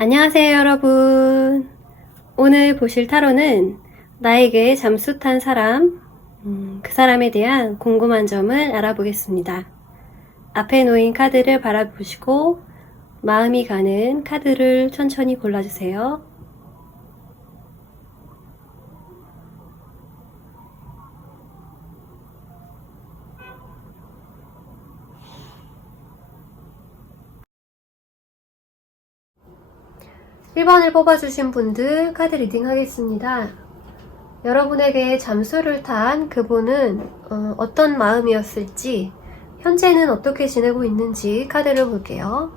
안녕하세요, 여러분. 오늘 보실 타로는 나에게 잠수 탄 사람, 그 사람에 대한 궁금한 점을 알아보겠습니다. 앞에 놓인 카드를 바라보시고 마음이 가는 카드를 천천히 골라주세요. (1번을) 뽑아주신 분들 카드 리딩 하겠습니다. 여러분에게 잠수를 탄 그분은 어떤 마음이었을지, 현재는 어떻게 지내고 있는지 카드를 볼게요.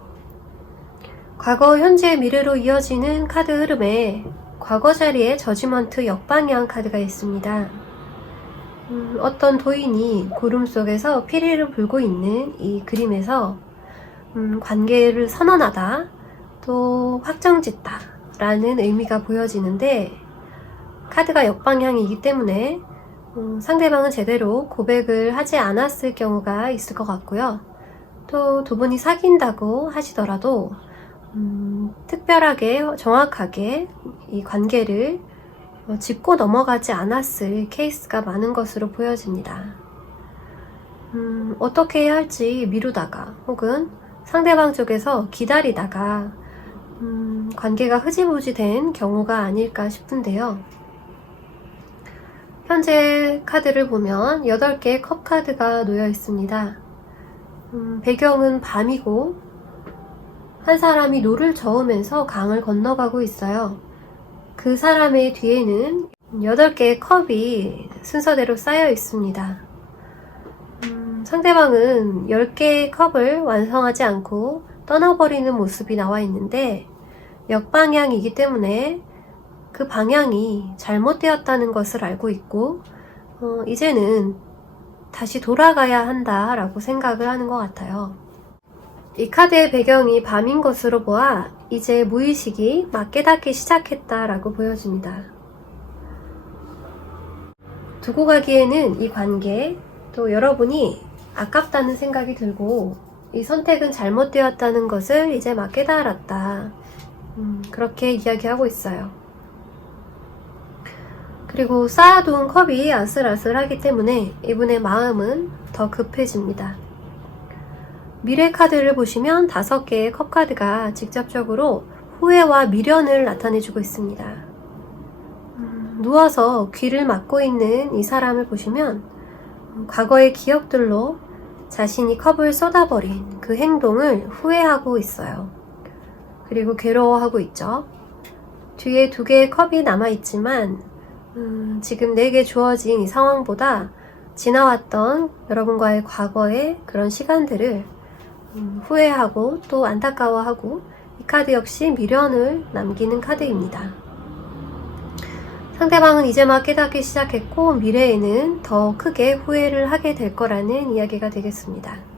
과거, 현재, 미래로 이어지는 카드 흐름에 과거 자리에 저지먼트 역방향 카드가 있습니다. 어떤 도인이 구름 속에서 피리를 불고 있는 이 그림에서 관계를 선언하다, 또 확정짓다 라는 의미가 보여지는데, 카드가 역방향이기 때문에 상대방은 제대로 고백을 하지 않았을 경우가 있을 것 같고요. 또 두 분이 사귄다고 하시더라도 특별하게 정확하게 이 관계를 짚고 넘어가지 않았을 케이스가 많은 것으로 보여집니다. 어떻게 해야 할지 미루다가, 혹은 상대방 쪽에서 기다리다가 관계가 흐지부지 된 경우가 아닐까 싶은데요. 현재 카드를 보면 8개의 컵 카드가 놓여 있습니다. 배경은 밤이고 한 사람이 노를 저으면서 강을 건너가고 있어요. 그 사람의 뒤에는 8개의 컵이 순서대로 쌓여 있습니다. 상대방은 10개의 컵을 완성하지 않고 떠나버리는 모습이 나와 있는데, 역방향이기 때문에 그 방향이 잘못되었다는 것을 알고 있고 이제는 다시 돌아가야 한다라고 생각을 하는 것 같아요. 이 카드의 배경이 밤인 것으로 보아 이제 무의식이 막 깨닫기 시작했다라고 보여집니다. 두고 가기에는 이 관계, 또 여러분이 아깝다는 생각이 들고 이 선택은 잘못되었다는 것을 이제 막 깨달았다, 그렇게 이야기하고 있어요. 그리고 쌓아둔 컵이 아슬아슬하기 때문에 이분의 마음은 더 급해집니다. 미래 카드를 보시면 5개의 컵 카드가 직접적으로 후회와 미련을 나타내주고 있습니다. 누워서 귀를 막고 있는 이 사람을 보시면 과거의 기억들로 자신이 컵을 쏟아버린 그 행동을 후회하고 있어요. 그리고 괴로워하고 있죠. 뒤에 2개의 컵이 남아있지만 지금 내게 주어진 이 상황보다 지나왔던 여러분과의 과거의 그런 시간들을 후회하고 또 안타까워하고, 이 카드 역시 미련을 남기는 카드입니다. 상대방은 이제 막 깨닫기 시작했고 미래에는 더 크게 후회를 하게 될 거라는 이야기가 되겠습니다.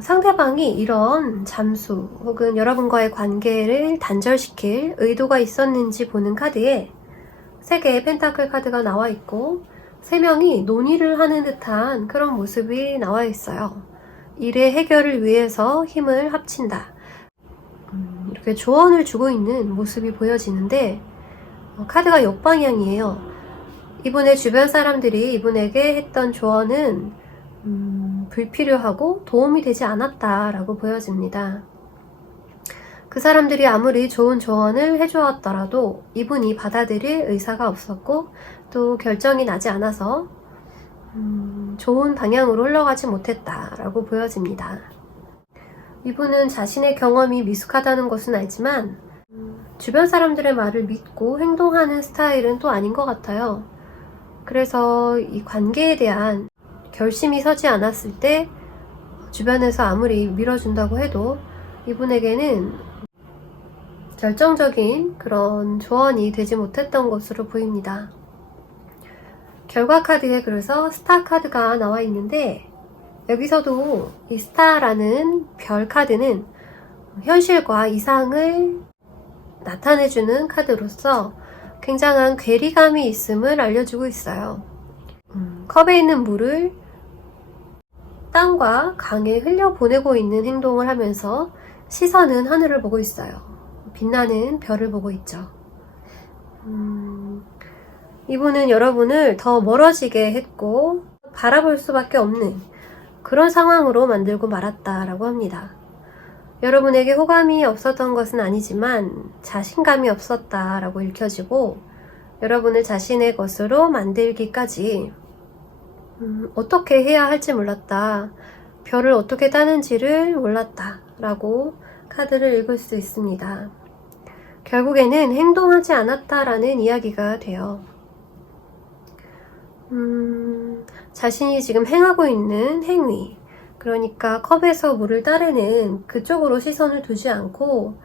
상대방이 이런 잠수 혹은 여러분과의 관계를 단절시킬 의도가 있었는지 보는 카드에 3개의 펜타클 카드가 나와 있고 3명이 논의를 하는 듯한 그런 모습이 나와 있어요. 일의 해결을 위해서 힘을 합친다, 이렇게 조언을 주고 있는 모습이 보여지는데, 카드가 역방향이에요. 이분의 주변 사람들이 이분에게 했던 조언은 불필요하고 도움이 되지 않았다라고 보여집니다. 그 사람들이 아무리 좋은 조언을 해주었더라도 이분이 받아들일 의사가 없었고 또 결정이 나지 않아서 좋은 방향으로 흘러가지 못했다라고 보여집니다. 이분은 자신의 경험이 미숙하다는 것은 알지만 주변 사람들의 말을 믿고 행동하는 스타일은 또 아닌 것 같아요. 그래서 이 관계에 대한 결심이 서지 않았을 때 주변에서 아무리 밀어준다고 해도 이분에게는 결정적인 그런 조언이 되지 못했던 것으로 보입니다. 결과 카드에 그래서 스타 카드가 나와 있는데, 여기서도 이 스타라는 별 카드는 현실과 이상을 나타내주는 카드로서 굉장한 괴리감이 있음을 알려주고 있어요. 컵에 있는 물을 땅과 강에 흘려보내고 있는 행동을 하면서 시선은 하늘을 보고 있어요. 빛나는 별을 보고 있죠. 이분은 여러분을 더 멀어지게 했고 바라볼 수밖에 없는 그런 상황으로 만들고 말았다라고 합니다. 여러분에게 호감이 없었던 것은 아니지만 자신감이 없었다라고 읽혀지고 여러분을 자신의 것으로 만들기까지 어떻게 해야 할지 몰랐다. 별을 어떻게 따는지를 몰랐다. 라고 카드를 읽을 수 있습니다. 결국에는 행동하지 않았다라는 이야기가 돼요. 자신이 지금 행하고 있는 행위, 그러니까 컵에서 물을 따르는 그쪽으로 시선을 두지 않고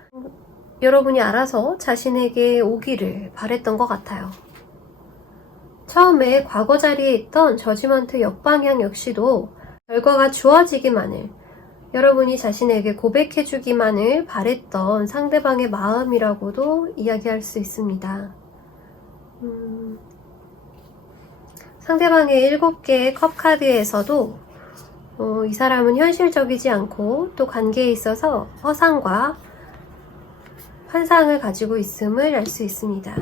여러분이 알아서 자신에게 오기를 바랬던 것 같아요. 처음에 과거 자리에 있던 저지먼트 역방향 역시도 결과가 주어지기만을, 여러분이 자신에게 고백해주기만을 바랬던 상대방의 마음이라고도 이야기할 수 있습니다. 상대방의 7개의 컵 카드에서도 이 사람은 현실적이지 않고 또 관계에 있어서 허상과 환상을 가지고 있음을 알 수 있습니다.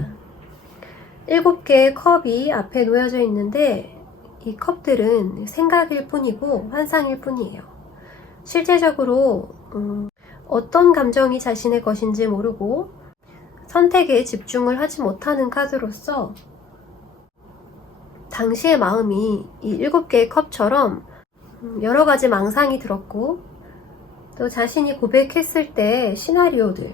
7개의 컵이 앞에 놓여져 있는데 이 컵들은 생각일 뿐이고 환상일 뿐이에요. 실제적으로 어떤 감정이 자신의 것인지 모르고 선택에 집중을 하지 못하는 카드로서 당시의 마음이 이 7개의 컵처럼 여러 가지 망상이 들었고 또 자신이 고백했을 때 시나리오들,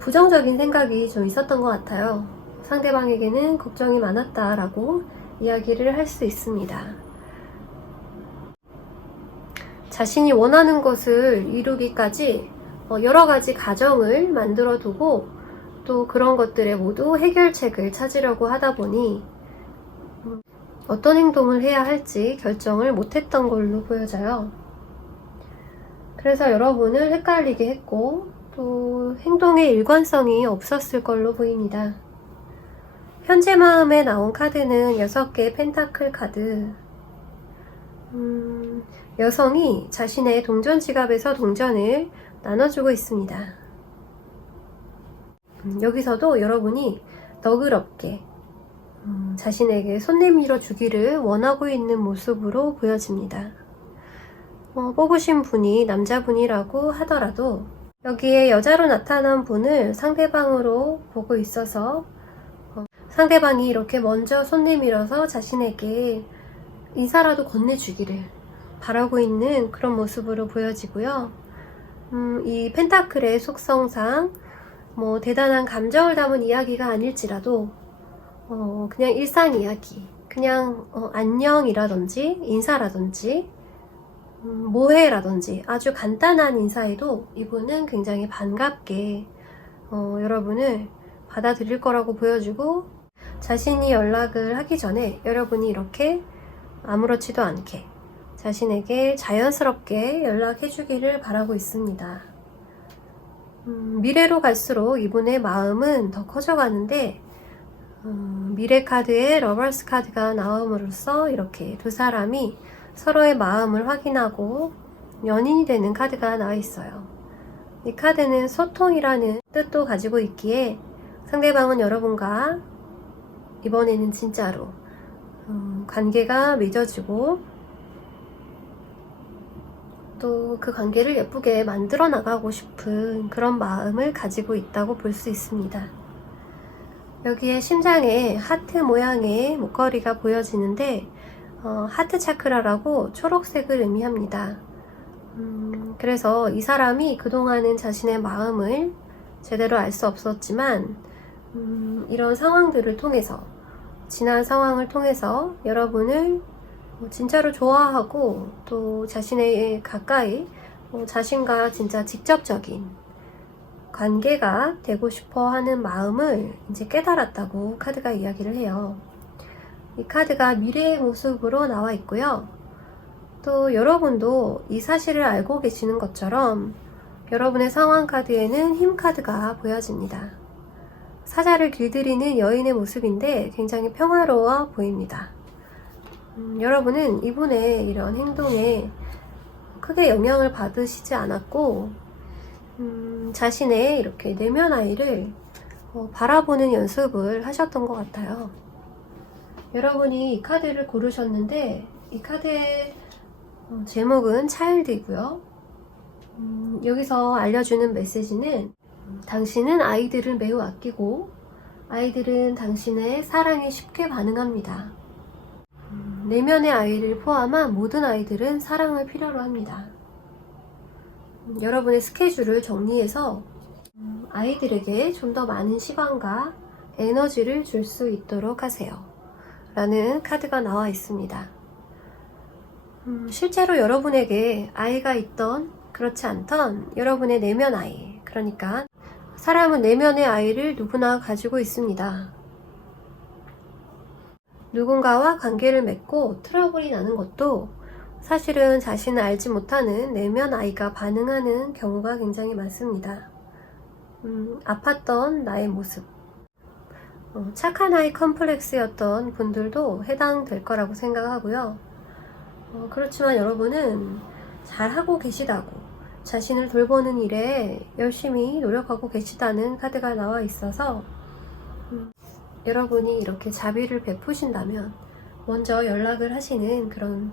부정적인 생각이 좀 있었던 것 같아요. 상대방에게는 걱정이 많았다라고 이야기를 할 수 있습니다. 자신이 원하는 것을 이루기까지 여러 가지 가정을 만들어 두고 또 그런 것들에 모두 해결책을 찾으려고 하다 보니 어떤 행동을 해야 할지 결정을 못했던 걸로 보여져요. 그래서 여러분을 헷갈리게 했고 또 행동의 일관성이 없었을 걸로 보입니다. 현재 마음에 나온 카드는 6개의 펜타클 카드. 여성이 자신의 동전 지갑에서 동전을 나눠주고 있습니다. 여기서도 여러분이 너그럽게 자신에게 손 내밀어 주기를 원하고 있는 모습으로 보여집니다. 뽑으신 분이 남자분이라고 하더라도 여기에 여자로 나타난 분을 상대방으로 보고 있어서 상대방이 이렇게 먼저 손 내밀어서 자신에게 인사라도 건네주기를 바라고 있는 그런 모습으로 보여지고요. 이 펜타클의 속성상 대단한 감정을 담은 이야기가 아닐지라도 그냥 일상 이야기, 그냥 안녕이라든지 인사라든지 뭐해라든지 아주 간단한 인사에도 이분은 굉장히 반갑게 여러분을 받아들일 거라고 보여주고 자신이 연락을 하기 전에 여러분이 이렇게 아무렇지도 않게 자신에게 자연스럽게 연락해 주기를 바라고 있습니다. 미래로 갈수록 이분의 마음은 더 커져가는데 미래 카드에 러버스 카드가 나옴으로써 이렇게 두 사람이 서로의 마음을 확인하고 연인이 되는 카드가 나와 있어요. 이 카드는 소통이라는 뜻도 가지고 있기에 상대방은 여러분과 이번에는 진짜로 관계가 맺어지고 또 그 관계를 예쁘게 만들어 나가고 싶은 그런 마음을 가지고 있다고 볼 수 있습니다. 여기에 심장에 하트 모양의 목걸이가 보여지는데 하트 차크라라고 초록색을 의미합니다. 그래서 이 사람이 그동안은 자신의 마음을 제대로 알 수 없었지만 이런 상황들을 통해서 지난 상황을 통해서 여러분을 진짜로 좋아하고 또 자신의 가까이 자신과 진짜 직접적인 관계가 되고 싶어 하는 마음을 이제 깨달았다고 카드가 이야기를 해요. 이 카드가 미래의 모습으로 나와 있고요. 또 여러분도 이 사실을 알고 계시는 것처럼 여러분의 상황 카드에는 힘 카드가 보여집니다. 사자를 길들이는 여인의 모습인데 굉장히 평화로워 보입니다. 여러분은 이분의 이런 행동에 크게 영향을 받으시지 않았고 자신의 이렇게 내면 아이를 바라보는 연습을 하셨던 것 같아요. 여러분이 이 카드를 고르셨는데 이 카드의 제목은 차일드이고요. 여기서 알려주는 메시지는 당신은 아이들을 매우 아끼고 아이들은 당신의 사랑에 쉽게 반응합니다. 내면의 아이를 포함한 모든 아이들은 사랑을 필요로 합니다. 여러분의 스케줄을 정리해서 아이들에게 좀 더 많은 시간과 에너지를 줄 수 있도록 하세요. 라는 카드가 나와 있습니다. 실제로 여러분에게 아이가 있던 그렇지 않던 여러분의 내면 아이, 그러니까 사람은 내면의 아이를 누구나 가지고 있습니다. 누군가와 관계를 맺고 트러블이 나는 것도 사실은 자신을 알지 못하는 내면 아이가 반응하는 경우가 굉장히 많습니다. 아팠던 나의 모습, 착한 아이 컴플렉스였던 분들도 해당될 거라고 생각하고요. 그렇지만 여러분은 잘하고 계시다고, 자신을 돌보는 일에 열심히 노력하고 계시다는 카드가 나와 있어서 여러분이 이렇게 자비를 베푸신다면, 먼저 연락을 하시는 그런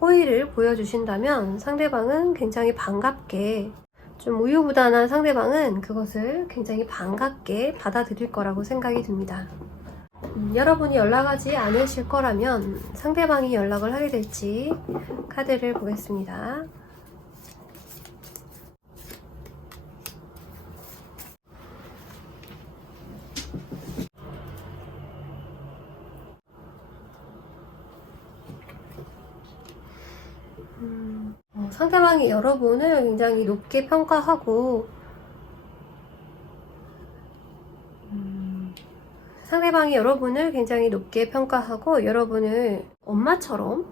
호의를 보여주신다면 상대방은 굉장히 반갑게, 좀 우유부단한 상대방은 그것을 굉장히 반갑게 받아들일 거라고 생각이 듭니다. 여러분이 연락하지 않으실 거라면 상대방이 연락을 하게 될지 카드를 보겠습니다. 상대방이 여러분을 굉장히 높게 평가하고 상대방이 여러분을 굉장히 높게 평가하고 여러분을 엄마처럼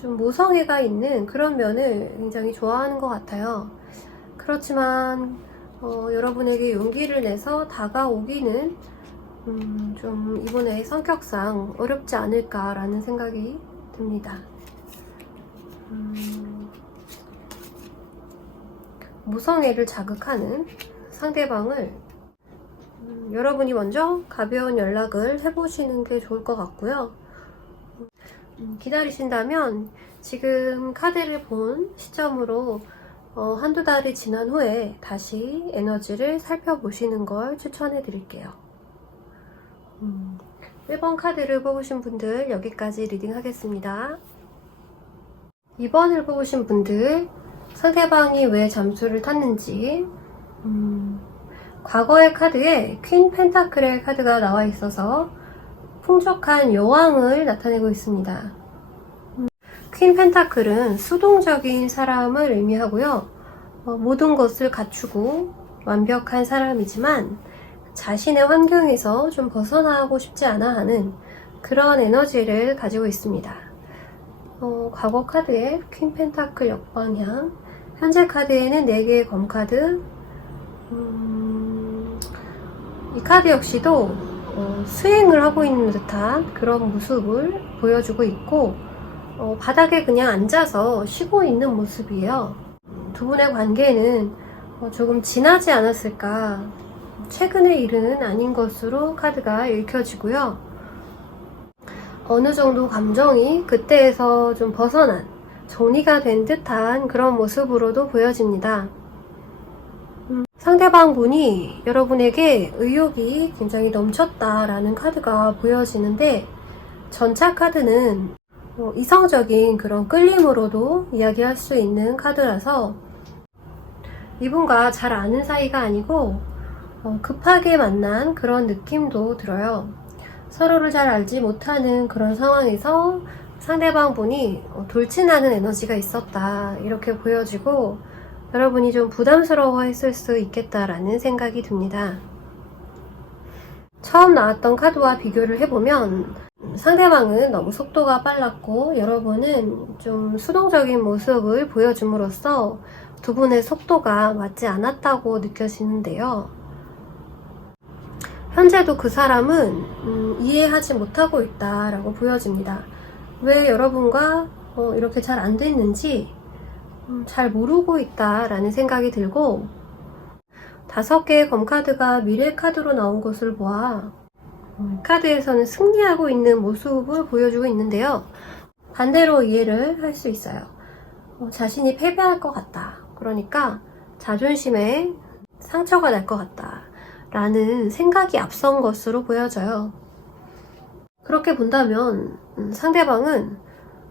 좀 모성애가 있는 그런 면을 굉장히 좋아하는 것 같아요. 그렇지만 여러분에게 용기를 내서 다가오기는 좀 이분의 성격상 어렵지 않을까라는 생각이 듭니다. 모성애를 자극하는 상대방을 여러분이 먼저 가벼운 연락을 해보시는 게 좋을 것 같고요. 기다리신다면 지금 카드를 본 시점으로 한두 달이 지난 후에 다시 에너지를 살펴보시는 걸 추천해 드릴게요. 1번 카드를 뽑으신 분들 여기까지 리딩 하겠습니다. 2번을 뽑으신 분들, 상대방이 왜 잠수를 탔는지, 과거의 카드에 퀸 펜타클의 카드가 나와 있어서 풍족한 여왕을 나타내고 있습니다. 퀸 펜타클은 수동적인 사람을 의미하고요. 모든 것을 갖추고 완벽한 사람이지만 자신의 환경에서 좀 벗어나고 싶지 않아 하는 그런 에너지를 가지고 있습니다. 과거 카드에 퀸 펜타클 역방향, 현재 카드에는 4개의 검카드, 이 카드 역시도 수행을 하고 있는 듯한 그런 모습을 보여주고 있고 바닥에 그냥 앉아서 쉬고 있는 모습이에요. 두 분의 관계는 조금 지나지 않았을까, 최근의 일은 아닌 것으로 카드가 읽혀지고요. 어느 정도 감정이 그때에서 좀 벗어난, 정리가 된 듯한 그런 모습으로도 보여집니다. 상대방 분이 여러분에게 의욕이 굉장히 넘쳤다라는 카드가 보여지는데, 전차 카드는 이성적인 그런 끌림으로도 이야기할 수 있는 카드라서 이분과 잘 아는 사이가 아니고 급하게 만난 그런 느낌도 들어요. 서로를 잘 알지 못하는 그런 상황에서 상대방 분이 돌진하는 에너지가 있었다, 이렇게 보여지고 여러분이 좀 부담스러워 했을 수 있겠다라는 생각이 듭니다. 처음 나왔던 카드와 비교를 해보면 상대방은 너무 속도가 빨랐고 여러분은 좀 수동적인 모습을 보여줌으로써 두 분의 속도가 맞지 않았다고 느껴지는데요. 현재도 그 사람은 이해하지 못하고 있다라고 보여집니다. 왜 여러분과 이렇게 잘 안 됐는지 잘 모르고 있다라는 생각이 들고 5개의 검카드가 미래 카드로 나온 것을 보아 카드에서는 승리하고 있는 모습을 보여주고 있는데요. 반대로 이해를 할 수 있어요. 자신이 패배할 것 같다. 그러니까 자존심에 상처가 날 것 같다. 라는 생각이 앞선 것으로 보여져요. 그렇게 본다면 상대방은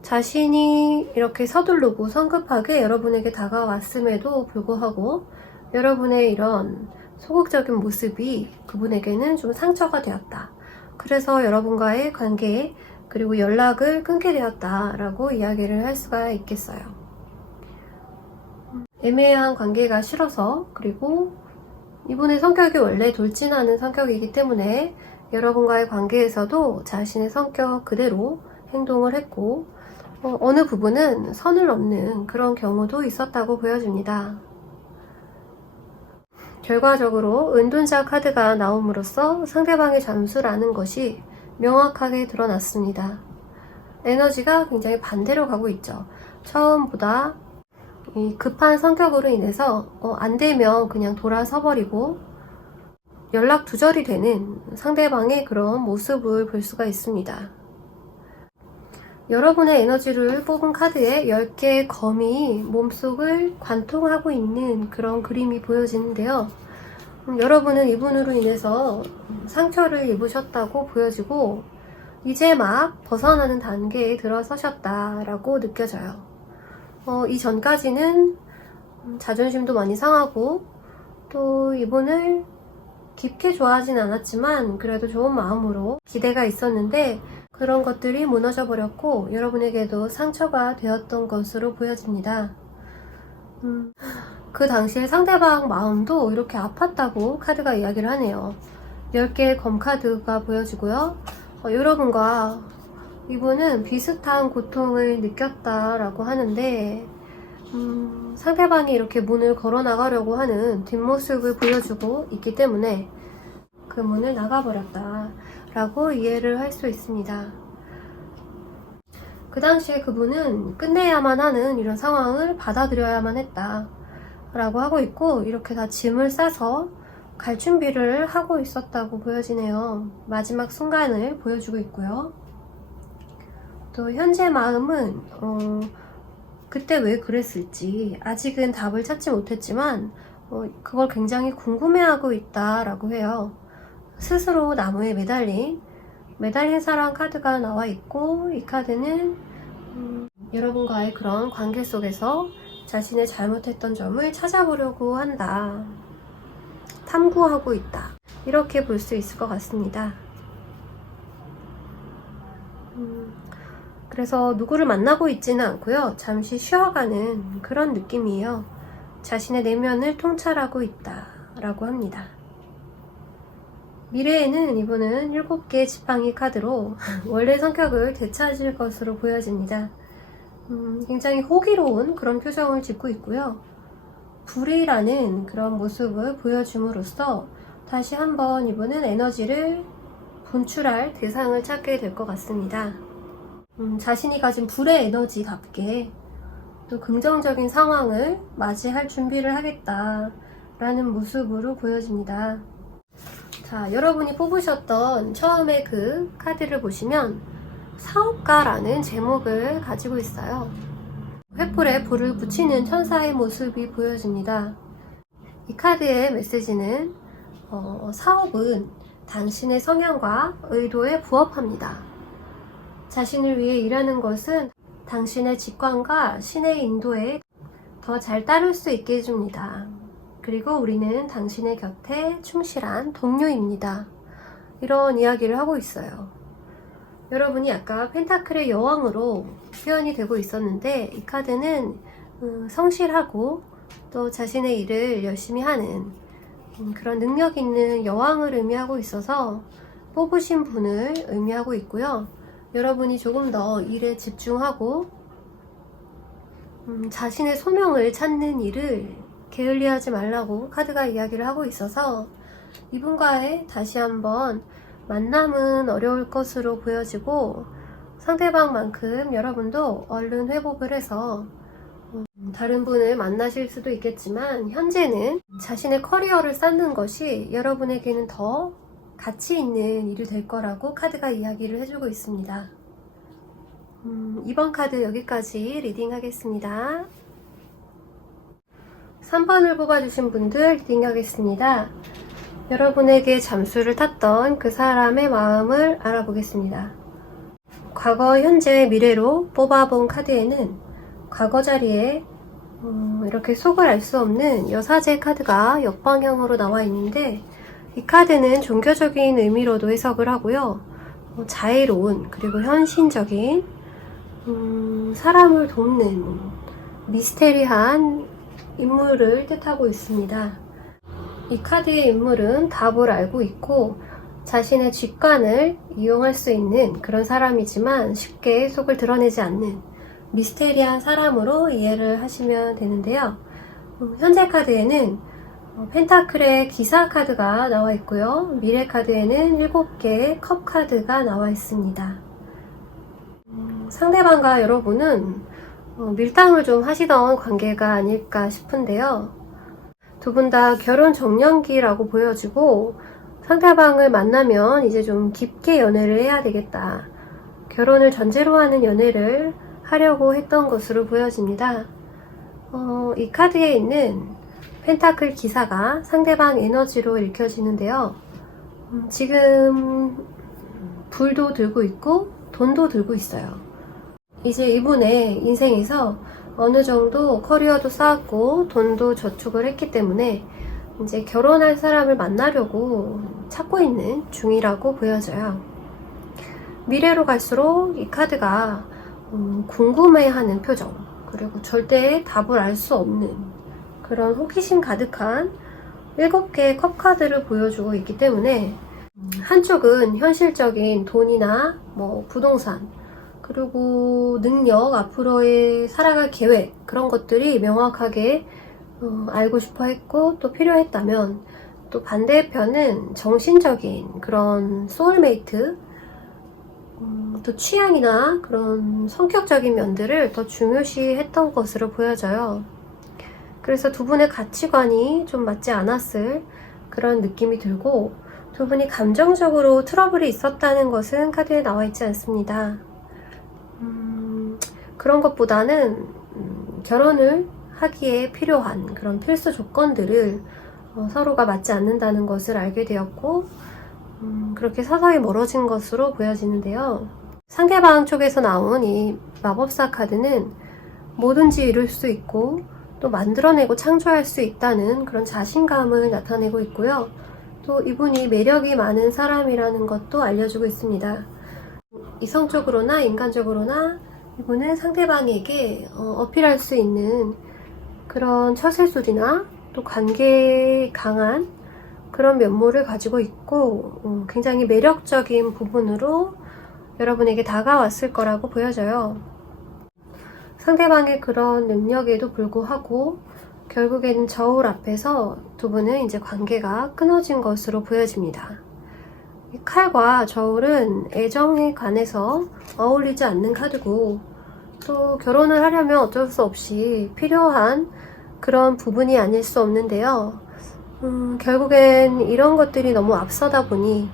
자신이 이렇게 서두르고 성급하게 여러분에게 다가왔음에도 불구하고 여러분의 이런 소극적인 모습이 그분에게는 좀 상처가 되었다. 그래서 여러분과의 관계 그리고 연락을 끊게 되었다라고 이야기를 할 수가 있겠어요. 애매한 관계가 싫어서 그리고 이분의 성격이 원래 돌진하는 성격이기 때문에 여러분과의 관계에서도 자신의 성격 그대로 행동을 했고 어느 부분은 선을 넘는 그런 경우도 있었다고 보여집니다. 결과적으로 은둔자 카드가 나옴으로써 상대방의 잠수라는 것이 명확하게 드러났습니다. 에너지가 굉장히 반대로 가고 있죠. 처음보다 이 급한 성격으로 인해서 안 되면 그냥 돌아서 버리고 연락 두절이 되는 상대방의 그런 모습을 볼 수가 있습니다. 여러분의 에너지를 뽑은 카드에 10개의 검이 몸속을 관통하고 있는 그런 그림이 보여지는데요. 여러분은 이분으로 인해서 상처를 입으셨다고 보여지고 이제 막 벗어나는 단계에 들어서셨다라고 느껴져요. 이전까지는 자존심도 많이 상하고 또 이분을 깊게 좋아하진 않았지만 그래도 좋은 마음으로 기대가 있었는데 그런 것들이 무너져 버렸고 여러분에게도 상처가 되었던 것으로 보여집니다. 그 당시에 상대방 마음도 이렇게 아팠다고 카드가 이야기를 하네요. 10개의 검카드가 보여지고요. 여러분과 이분은 비슷한 고통을 느꼈다라고 하는데 상대방이 이렇게 문을 걸어 나가려고 하는 뒷모습을 보여주고 있기 때문에 그 문을 나가버렸다 라고 이해를 할 수 있습니다. 그 당시에 그분은 끝내야만 하는 이런 상황을 받아들여야만 했다 라고 하고 있고 이렇게 다 짐을 싸서 갈 준비를 하고 있었다고 보여지네요. 마지막 순간을 보여주고 있고요. 또 현재 마음은 그때 왜 그랬을지 아직은 답을 찾지 못했지만 그걸 굉장히 궁금해하고 있다라고 해요. 스스로 나무에 매달린 사랑 카드가 나와 있고 이 카드는 여러분과의 그런 관계 속에서 자신의 잘못했던 점을 찾아보려고 한다. 탐구하고 있다. 이렇게 볼 수 있을 것 같습니다. 그래서 누구를 만나고 있지는 않고요. 잠시 쉬어가는 그런 느낌이에요. 자신의 내면을 통찰하고 있다 라고 합니다. 미래에는 이분은 7개의 지팡이 카드로 원래 성격을 되찾을 것으로 보여집니다. 굉장히 호기로운 그런 표정을 짓고 있고요. 불이라는 그런 모습을 보여줌으로써 다시 한번 이분은 에너지를 분출할 대상을 찾게 될 것 같습니다. 자신이 가진 불의 에너지답게 또 긍정적인 상황을 맞이할 준비를 하겠다라는 모습으로 보여집니다. 자, 여러분이 뽑으셨던 처음에 그 카드를 보시면 사업가라는 제목을 가지고 있어요. 횃불에 불을 붙이는 천사의 모습이 보여집니다. 이 카드의 메시지는 사업은 당신의 성향과 의도에 부합합니다. 자신을 위해 일하는 것은 당신의 직관과 신의 인도에 더 잘 따를 수 있게 해줍니다. 그리고 우리는 당신의 곁에 충실한 동료입니다. 이런 이야기를 하고 있어요. 여러분이 아까 펜타클의 여왕으로 표현이 되고 있었는데 이 카드는 성실하고 또 자신의 일을 열심히 하는 그런 능력 있는 여왕을 의미하고 있어서 뽑으신 분을 의미하고 있고요. 여러분이 조금 더 일에 집중하고 자신의 소명을 찾는 일을 게을리하지 말라고 카드가 이야기를 하고 있어서 이분과의 다시 한번 만남은 어려울 것으로 보여지고 상대방만큼 여러분도 얼른 회복을 해서 다른 분을 만나실 수도 있겠지만 현재는 자신의 커리어를 쌓는 것이 여러분에게는 더 가치 있는 일이 될 거라고 카드가 이야기를 해주고 있습니다. 이번 카드 여기까지 리딩 하겠습니다. 3번을 뽑아주신 분들 리딩 하겠습니다. 여러분에게 잠수를 탔던 그 사람의 마음을 알아보겠습니다. 과거, 현재, 미래로 뽑아본 카드에는 과거 자리에 이렇게 속을 알 수 없는 여사제 카드가 역방향으로 나와 있는데, 이 카드는 종교적인 의미로도 해석을 하고요. 자애로운, 그리고 현신적인, 사람을 돕는 미스테리한 인물을 뜻하고 있습니다. 이 카드의 인물은 답을 알고 있고 자신의 직관을 이용할 수 있는 그런 사람이지만 쉽게 속을 드러내지 않는 미스테리한 사람으로 이해를 하시면 되는데요. 현재 카드에는 펜타클의 기사 카드가 나와 있고요. 미래 카드에는 7개의 컵 카드가 나와 있습니다. 상대방과 여러분은 밀당을 좀 하시던 관계가 아닐까 싶은데요. 두 분 다 결혼 정년기라고 보여지고 상대방을 만나면 이제 좀 깊게 연애를 해야 되겠다. 결혼을 전제로 하는 연애를 하려고 했던 것으로 보여집니다. 이 카드에 있는 펜타클 기사가 상대방 에너지로 읽혀지는데요. 지금 불도 들고 있고 돈도 들고 있어요. 이제 이분의 인생에서 어느 정도 커리어도 쌓았고 돈도 저축을 했기 때문에 이제 결혼할 사람을 만나려고 찾고 있는 중이라고 보여져요. 미래로 갈수록 이 카드가 궁금해하는 표정, 그리고 절대 답을 알 수 없는 그런 호기심 가득한 7개의 컵 카드를 보여주고 있기 때문에 한쪽은 현실적인 돈이나 부동산, 그리고 능력, 앞으로의 살아갈 계획, 그런 것들이 명확하게 알고 싶어 했고 또 필요했다면, 또 반대편은 정신적인 그런 소울메이트, 또 취향이나 그런 성격적인 면들을 더 중요시 했던 것으로 보여져요. 그래서 두 분의 가치관이 좀 맞지 않았을 그런 느낌이 들고, 두 분이 감정적으로 트러블이 있었다는 것은 카드에 나와 있지 않습니다. 그런 것보다는 결혼을 하기에 필요한 그런 필수 조건들을 서로가 맞지 않는다는 것을 알게 되었고, 그렇게 서서히 멀어진 것으로 보여지는데요. 상대방 쪽에서 나온 이 마법사 카드는 뭐든지 이룰 수 있고 또 만들어내고 창조할 수 있다는 그런 자신감을 나타내고 있고요. 또 이분이 매력이 많은 사람이라는 것도 알려주고 있습니다. 이성적으로나 인간적으로나 이분은 상대방에게 어필할 수 있는 그런 처세술이나 또 관계에 강한 그런 면모를 가지고 있고 굉장히 매력적인 부분으로 여러분에게 다가왔을 거라고 보여져요. 상대방의 그런 능력에도 불구하고 결국에는 저울 앞에서 두 분은 이제 관계가 끊어진 것으로 보여집니다. 이 칼과 저울은 애정에 관해서 어울리지 않는 카드고, 또 결혼을 하려면 어쩔 수 없이 필요한 그런 부분이 아닐 수 없는데요. 결국엔 이런 것들이 너무 앞서다 보니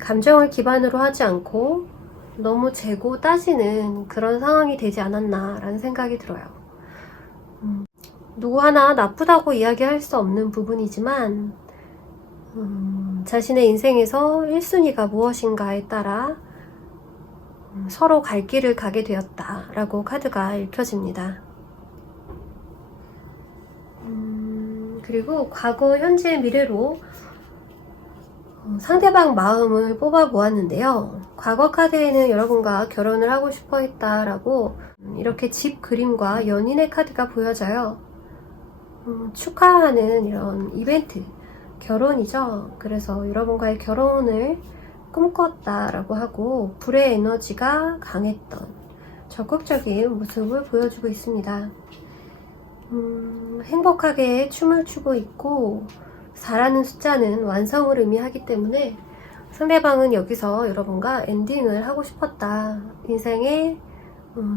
감정을 기반으로 하지 않고 너무 재고 따지는 그런 상황이 되지 않았나 라는 생각이 들어요. 누구 하나 나쁘다고 이야기할 수 없는 부분이지만 자신의 인생에서 1순위가 무엇인가에 따라 서로 갈 길을 가게 되었다 라고 카드가 읽혀집니다. 그리고 과거, 현재, 미래로 상대방 마음을 뽑아 보았는데요. 과거 카드에는 여러분과 결혼을 하고 싶어 했다라고 이렇게 집 그림과 연인의 카드가 보여져요. 축하하는 이런 이벤트, 결혼이죠. 그래서 여러분과의 결혼을 꿈꿨다라고 하고 불의 에너지가 강했던 적극적인 모습을 보여주고 있습니다. 행복하게 춤을 추고 있고 4라는 숫자는 완성을 의미하기 때문에 상대방은 여기서 여러분과 엔딩을 하고 싶었다. 인생의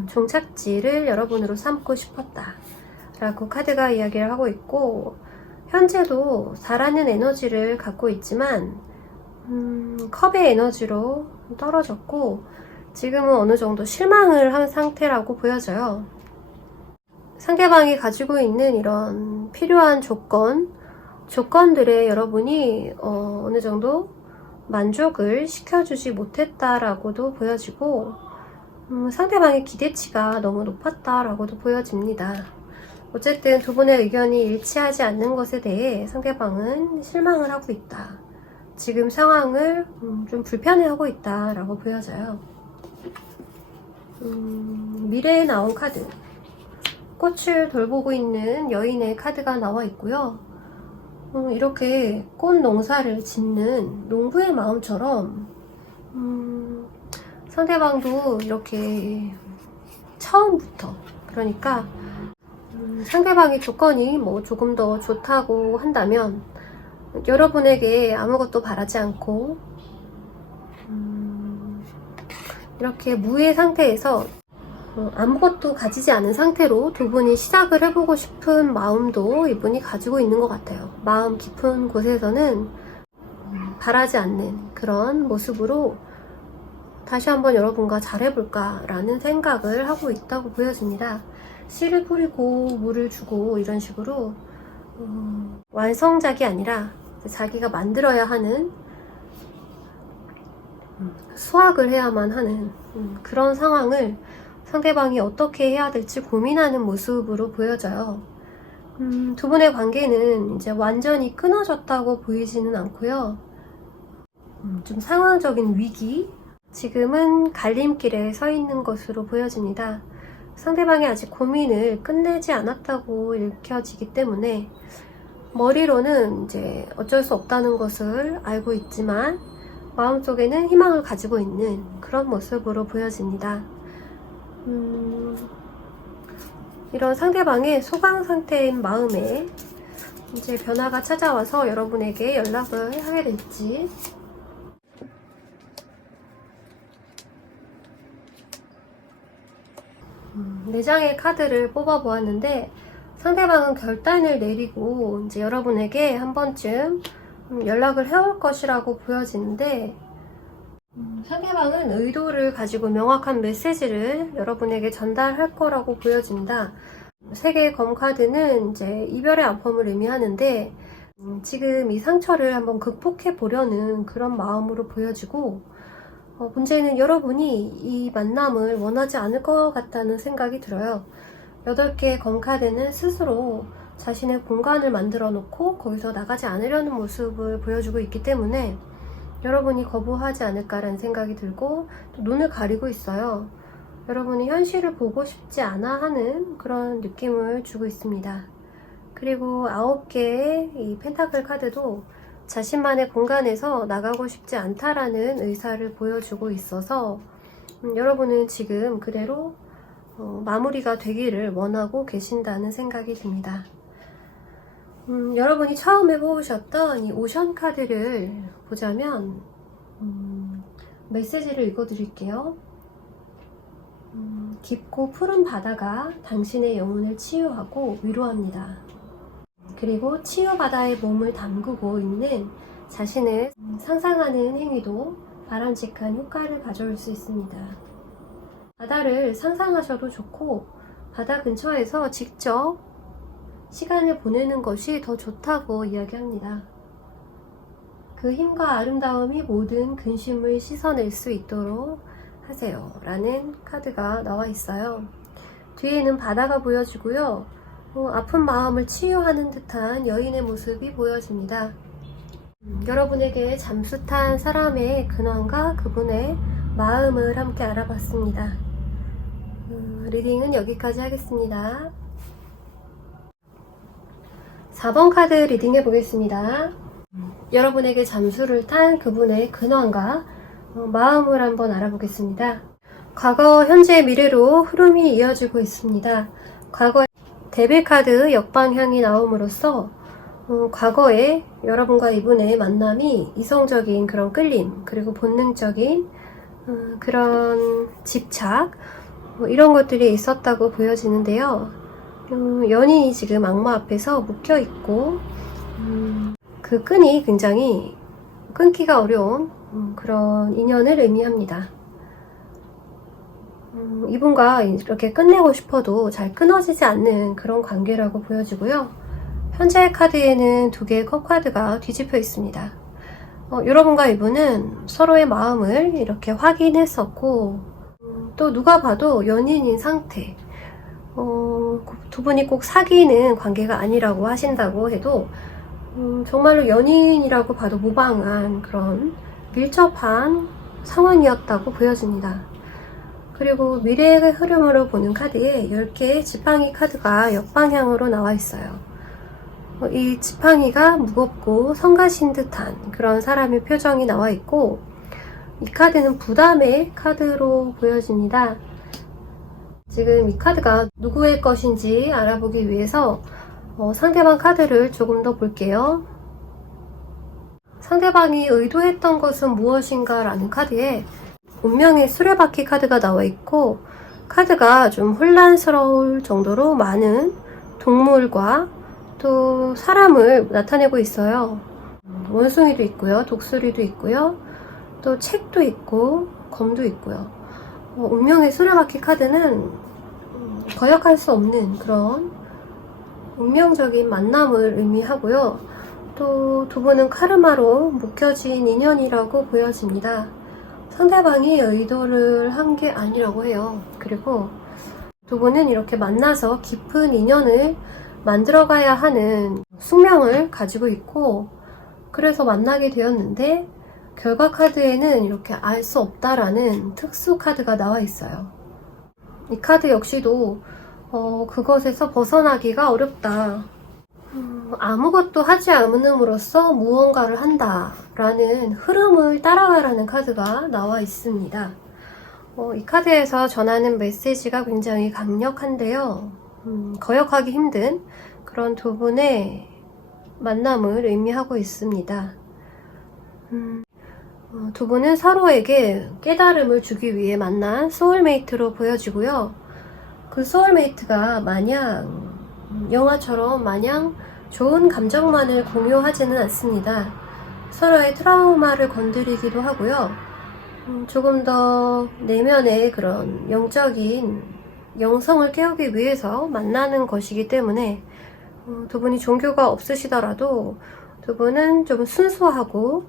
종착지를 여러분으로 삼고 싶었다 라고 카드가 이야기를 하고 있고, 현재도 4라는 에너지를 갖고 있지만 컵의 에너지로 떨어졌고 지금은 어느 정도 실망을 한 상태라고 보여져요. 상대방이 가지고 있는 이런 필요한 조건들에 여러분이 어느 정도 만족을 시켜주지 못했다라고도 보여지고, 상대방의 기대치가 너무 높았다라고도 보여집니다. 어쨌든 두 분의 의견이 일치하지 않는 것에 대해 상대방은 실망을 하고 있다. 지금 상황을 좀 불편해하고 있다라고 보여져요. 미래에 나온 카드, 꽃을 돌보고 있는 여인의 카드가 나와 있고요. 이렇게 꽃 농사를 짓는 농부의 마음처럼 상대방도 이렇게 처음부터, 그러니까 상대방의 조건이 뭐 조금 더 좋다고 한다면 여러분에게 아무것도 바라지 않고 이렇게 무의 상태에서 아무것도 가지지 않은 상태로 두 분이 시작을 해보고 싶은 마음도 이분이 가지고 있는 것 같아요. 마음 깊은 곳에서는 바라지 않는 그런 모습으로 다시 한번 여러분과 잘해볼까 라는 생각을 하고 있다고 보여집니다. 씨를 뿌리고 물을 주고 이런 식으로 완성작이 아니라 자기가 만들어야 하는, 수확을 해야만 하는 그런 상황을 상대방이 어떻게 해야 될지 고민하는 모습으로 보여져요. 두 분의 관계는 이제 완전히 끊어졌다고 보이지는 않고요. 좀 상황적인 위기, 지금은 갈림길에 서 있는 것으로 보여집니다. 상대방이 아직 고민을 끝내지 않았다고 읽혀지기 때문에 머리로는 이제 어쩔 수 없다는 것을 알고 있지만 마음속에는 희망을 가지고 있는 그런 모습으로 보여집니다. 이런 상대방의 소강 상태인 마음에 이제 변화가 찾아와서 여러분에게 연락을 하게 될지, 네 장의 카드를 뽑아 보았는데 상대방은 결단을 내리고 이제 여러분에게 한 번쯤 연락을 해올 것이라고 보여지는데, 상대방은 의도를 가지고 명확한 메시지를 여러분에게 전달할 거라고 보여진다. 세 개의 검 카드는 이제 이별의 아픔을 의미하는데 지금 이 상처를 한번 극복해 보려는 그런 마음으로 보여지고, 문제는 여러분이 이 만남을 원하지 않을 것 같다는 생각이 들어요. 8개의 검 카드는 스스로 자신의 공간을 만들어 놓고 거기서 나가지 않으려는 모습을 보여주고 있기 때문에 여러분이 거부하지 않을까라는 생각이 들고, 또 눈을 가리고 있어요. 여러분이 현실을 보고 싶지 않아 하는 그런 느낌을 주고 있습니다. 그리고 9개의 이 펜타클 카드도 자신만의 공간에서 나가고 싶지 않다라는 의사를 보여주고 있어서 여러분은 지금 그대로 마무리가 되기를 원하고 계신다는 생각이 듭니다. 여러분이 처음에 뽑으셨던 이 오션 카드를 보자면 메시지를 읽어드릴게요. 깊고 푸른 바다가 당신의 영혼을 치유하고 위로합니다. 그리고 치유 바다에 몸을 담그고 있는 자신을 상상하는 행위도 바람직한 효과를 가져올 수 있습니다. 바다를 상상하셔도 좋고 바다 근처에서 직접 시간을 보내는 것이 더 좋다고 이야기합니다. 그 힘과 아름다움이 모든 근심을 씻어낼 수 있도록 하세요 라는 카드가 나와 있어요. 뒤에는 바다가 보여지고요. 아픈 마음을 치유하는 듯한 여인의 모습이 보여집니다. 여러분에게 잠수탄 사람의 근황과 그분의 마음을 함께 알아봤습니다. 리딩은 여기까지 하겠습니다. 4번 카드 리딩해 보겠습니다. 여러분에게 잠수를 탄 그분의 근황과 마음을 한번 알아보겠습니다. 과거, 현재, 미래로 흐름이 이어지고 있습니다. 과거에 데빌 카드 역방향이 나옴으로써 과거에 여러분과 이분의 만남이 이성적인 그런 끌림, 그리고 본능적인 그런 집착, 이런 것들이 있었다고 보여지는데요. 연인이 지금 악마 앞에서 묶여 있고 그 끈이 굉장히 끊기가 어려운 그런 인연을 의미합니다. 이분과 이렇게 끝내고 싶어도 잘 끊어지지 않는 그런 관계라고 보여지고요. 현재 카드에는 두 개의 컵카드가 뒤집혀 있습니다. 여러분과 이분은 서로의 마음을 이렇게 확인했었고 또 누가 봐도 연인인 상태, 두 분이 꼭 사귀는 관계가 아니라고 하신다고 해도 정말로 연인이라고 봐도 무방한 그런 밀접한 상황이었다고 보여집니다. 그리고 미래의 흐름으로 보는 카드에 10개의 지팡이 카드가 역방향으로 나와 있어요. 이 지팡이가 무겁고 성가신 듯한 그런 사람의 표정이 나와 있고 이 카드는 부담의 카드로 보여집니다. 지금 이 카드가 누구의 것인지 알아보기 위해서 상대방 카드를 조금 더 볼게요. 상대방이 의도했던 것은 무엇인가 라는 카드에 운명의 수레바퀴 카드가 나와 있고 카드가 좀 혼란스러울 정도로 많은 동물과 또 사람을 나타내고 있어요. 원숭이도 있고요, 독수리도 있고요, 또 책도 있고 검도 있고요. 운명의 수레바퀴 카드는 거역할 수 없는 그런 운명적인 만남을 의미하고요. 또 두 분은 카르마로 묶여진 인연이라고 보여집니다. 상대방이 의도를 한 게 아니라고 해요. 그리고 두 분은 이렇게 만나서 깊은 인연을 만들어가야 하는 숙명을 가지고 있고 그래서 만나게 되었는데 결과 카드에는 이렇게 알 수 없다라는 특수 카드가 나와 있어요. 이 카드 역시도 그것에서 벗어나기가 어렵다. 아무것도 하지 않음으로써 무언가를 한다라는 흐름을 따라가라는 카드가 나와 있습니다. 이 카드에서 전하는 메시지가 굉장히 강력한데요. 거역하기 힘든 그런 두 분의 만남을 의미하고 있습니다. 두 분은 서로에게 깨달음을 주기 위해 만난 소울메이트로 보여지고요. 그 소울메이트가 마냥 영화처럼 마냥 좋은 감정만을 공유하지는 않습니다. 서로의 트라우마를 건드리기도 하고요. 조금 더 내면의 그런 영적인 영성을 깨우기 위해서 만나는 것이기 때문에 두 분이 종교가 없으시더라도 두 분은 좀 순수하고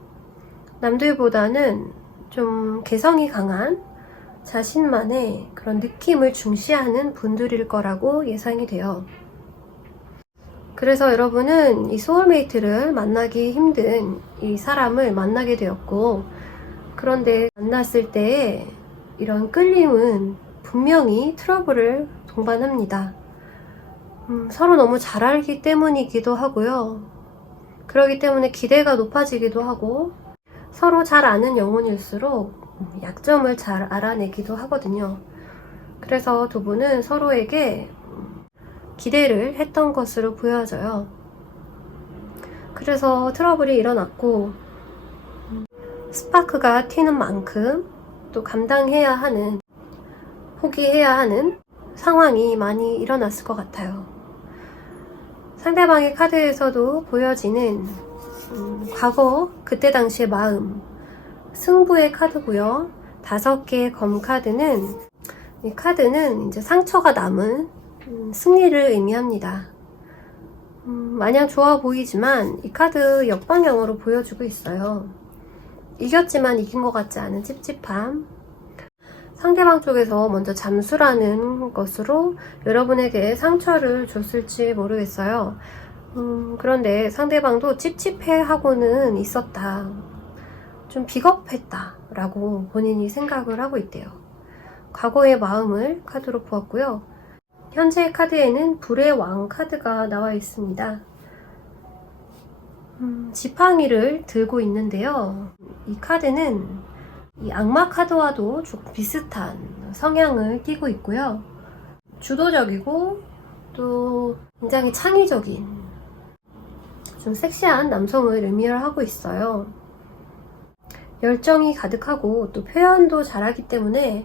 남들보다는 좀 개성이 강한 자신만의 그런 느낌을 중시하는 분들일 거라고 예상이 돼요. 그래서 여러분은 이 소울메이트를 만나기 힘든 이 사람을 만나게 되었고 그런데 만났을 때 이런 끌림은 분명히 트러블을 동반합니다. 서로 너무 잘 알기 때문이기도 하고요. 그러기 때문에 기대가 높아지기도 하고 서로 잘 아는 영혼일수록 약점을 잘 알아내기도 하거든요. 그래서 두 분은 서로에게 기대를 했던 것으로 보여져요. 그래서 트러블이 일어났고 스파크가 튀는 만큼 또 감당해야 하는, 포기해야 하는 상황이 많이 일어났을 것 같아요. 상대방의 카드에서도 보여지는 과거 그때 당시의 마음, 승부의 카드고요. 5개의 검 카드는 이 카드는 이제 상처가 남은 승리를 의미합니다. 마냥 좋아 보이지만 이 카드 역방향으로 보여주고 있어요. 이겼지만 이긴 것 같지 않은 찝찝함, 상대방 쪽에서 먼저 잠수라는 것으로 여러분에게 상처를 줬을지 모르겠어요. 그런데 상대방도 찝찝해하고는 있었다. 좀 비겁했다 라고 본인이 생각을 하고 있대요. 과거의 마음을 카드로 보았고요. 현재 카드에는 불의 왕 카드가 나와 있습니다. 지팡이를 들고 있는데요. 이 카드는 이 악마 카드와도 조금 비슷한 성향을 띠고 있고요. 주도적이고 또 굉장히 창의적인 좀 섹시한 남성을 의미하고 있어요. 열정이 가득하고 또 표현도 잘하기 때문에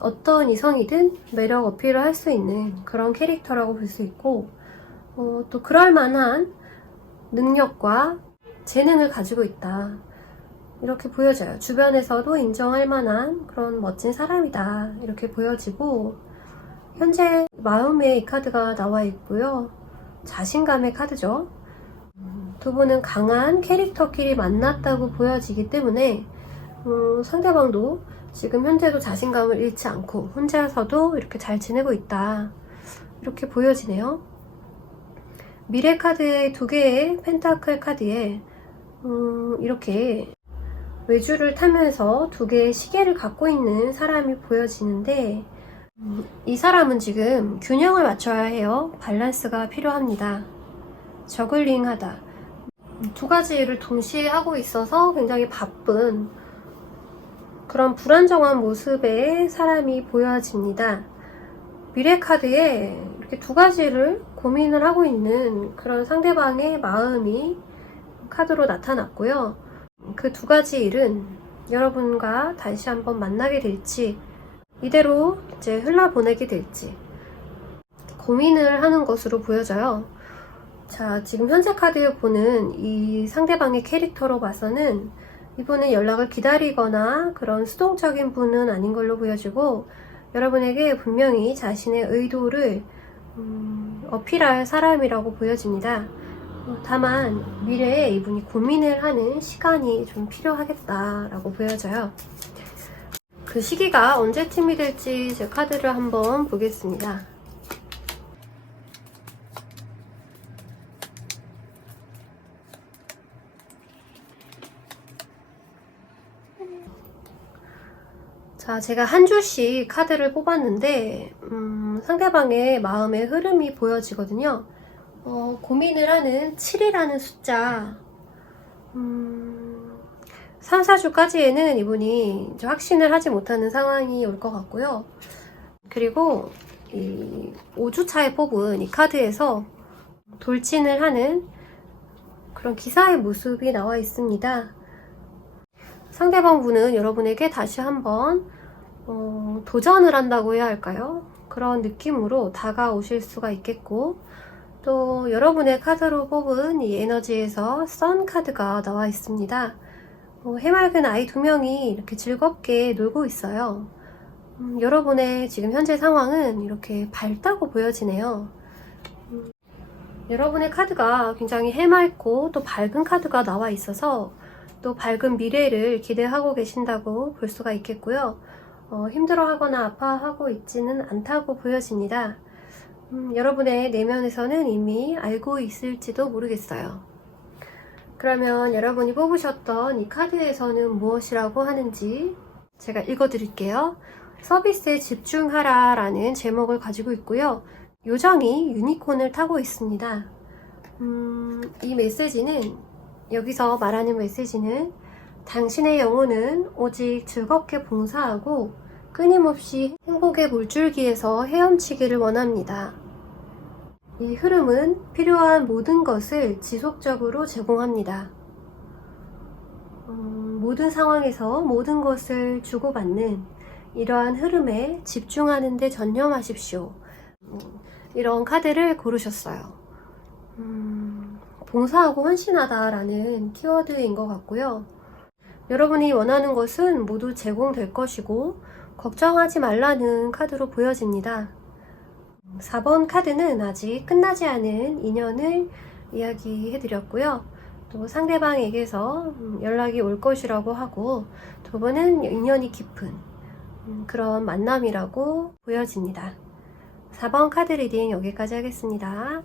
어떤 이성이든 매력 어필을 할 수 있는 그런 캐릭터라고 볼 수 있고, 또 그럴 만한 능력과 재능을 가지고 있다, 이렇게 보여져요. 주변에서도 인정할 만한 그런 멋진 사람이다, 이렇게 보여지고, 현재 마음에 이 카드가 나와 있고요. 자신감의 카드죠. 두 분은 강한 캐릭터끼리 만났다고 보여지기 때문에 상대방도 지금 현재도 자신감을 잃지 않고 혼자서도 이렇게 잘 지내고 있다, 이렇게 보여지네요. 미래 카드의 두 개의 펜타클 카드에 이렇게 외주를 타면서 두 개의 시계를 갖고 있는 사람이 보여지는데, 이 사람은 지금 균형을 맞춰야 해요. 밸런스가 필요합니다. 저글링 하다, 두 가지 일을 동시에 하고 있어서 굉장히 바쁜 그런 불안정한 모습의 사람이 보여집니다. 미래 카드에 이렇게 두 가지를 고민을 하고 있는 그런 상대방의 마음이 카드로 나타났고요. 그 두 가지 일은 여러분과 다시 한번 만나게 될지, 이대로 이제 흘러보내게 될지 고민을 하는 것으로 보여져요. 자, 지금 현재 카드에 보는 이 상대방의 캐릭터로 봐서는 이분은 연락을 기다리거나 그런 수동적인 분은 아닌 걸로 보여지고, 여러분에게 분명히 자신의 의도를 어필할 사람이라고 보여집니다. 다만 미래에 이분이 고민을 하는 시간이 좀 필요하겠다라고 보여져요. 그 시기가 언제쯤이 될지 제 카드를 한번 보겠습니다. 자, 제가 한 줄씩 카드를 뽑았는데 상대방의 마음의 흐름이 보여지거든요. 고민을 하는 7이라는 숫자, 3, 4주까지에는 이분이 이제 확신을 하지 못하는 상황이 올 것 같고요. 그리고 이 5주차에 뽑은 이 카드에서 돌진을 하는 그런 기사의 모습이 나와 있습니다. 상대방 분은 여러분에게 다시 한번 도전을 한다고 해야 할까요? 그런 느낌으로 다가오실 수가 있겠고, 또 여러분의 카드로 뽑은 이 에너지에서 선 카드가 나와 있습니다. 해맑은 아이 두 명이 이렇게 즐겁게 놀고 있어요. 여러분의 지금 현재 상황은 이렇게 밝다고 보여지네요. 여러분의 카드가 굉장히 해맑고 또 밝은 카드가 나와 있어서 또 밝은 미래를 기대하고 계신다고 볼 수가 있겠고요. 힘들어하거나 아파하고 있지는 않다고 보여집니다. 여러분의 내면에서는 이미 알고 있을지도 모르겠어요. 그러면 여러분이 뽑으셨던 이 카드에서는 무엇이라고 하는지 제가 읽어드릴게요. 서비스에 집중하라 라는 제목을 가지고 있고요. 요정이 유니콘을 타고 있습니다. 이 메시지는, 여기서 말하는 메시지는 당신의 영혼은 오직 즐겁게 봉사하고 끊임없이 행복의 물줄기에서 헤엄치기를 원합니다. 이 흐름은 필요한 모든 것을 지속적으로 제공합니다. 모든 상황에서 모든 것을 주고받는 이러한 흐름에 집중하는 데 전념하십시오. 이런 카드를 고르셨어요. 봉사하고 헌신하다 라는 키워드인 것 같고요. 여러분이 원하는 것은 모두 제공될 것이고 걱정하지 말라는 카드로 보여집니다. 4번 카드는 아직 끝나지 않은 인연을 이야기해드렸고요. 또 상대방에게서 연락이 올 것이라고 하고, 두 분은 인연이 깊은 그런 만남이라고 보여집니다. 4번 카드 리딩 여기까지 하겠습니다.